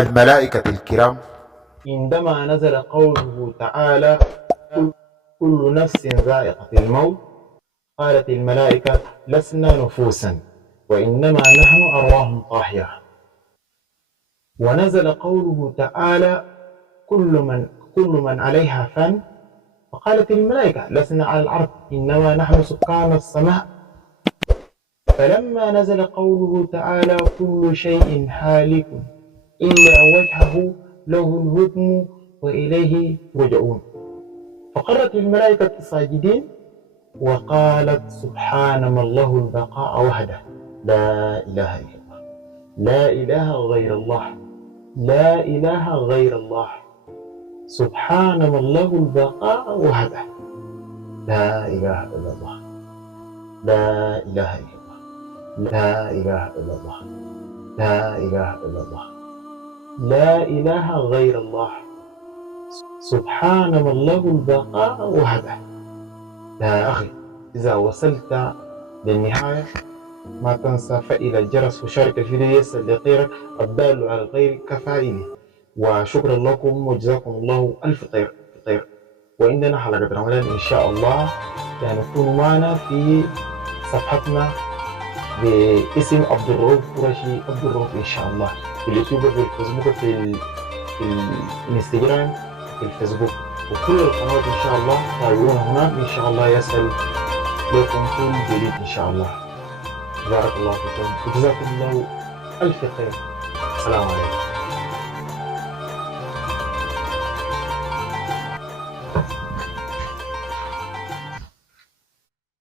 الملائكة الكرام عندما نزل قوله تعالى كل نفس ذائقة الموت، قالت الملائكة لسنا نفوسا وإنما نحن أرواح طاهرة. ونزل قوله تعالى كل من عليها فان، فقالت الملائكة لسنا على الأرض إنما نحن سكان السماء. فلما نزل قوله تعالى كل شيء هالك إلا وجهه له الحكم وإليه ترجعون، فقرت الملائكة ساجدين وقالت سبحان من له البقاء وحده لا إله إلا الله، لا إله غير الله، لا إله غير الله، سبحان من له البقاء وحده لا إله إلا الله، لا إله إلا الله، لا إله إلا الله، لا إله إلا الله، لا إله غير الله، سبحان من له البقاء وحده. يا أخي إذا وصلت للنهاية ما تنسى فإلى الجرس وشارك الفيديو يسأل لغيرك الدال على الخير كفاعله. وشكرا لكم وجزاكم الله ألف خير. وعندنا حلقة رمضان إن شاء الله يعني تكونوا معنا في صفحتنا باسم عبد الرؤوف قرشي عبد الرؤوف إن شاء الله، في اليوتيوب في الفيسبوك في الانستغرام في الفيسبوك وكل القنوات إن شاء الله تابعونا هناك إن شاء الله يصل لكم كل جديد إن شاء الله. بارك الله فيكم وجزاكم الله ألف خير. السلام عليكم.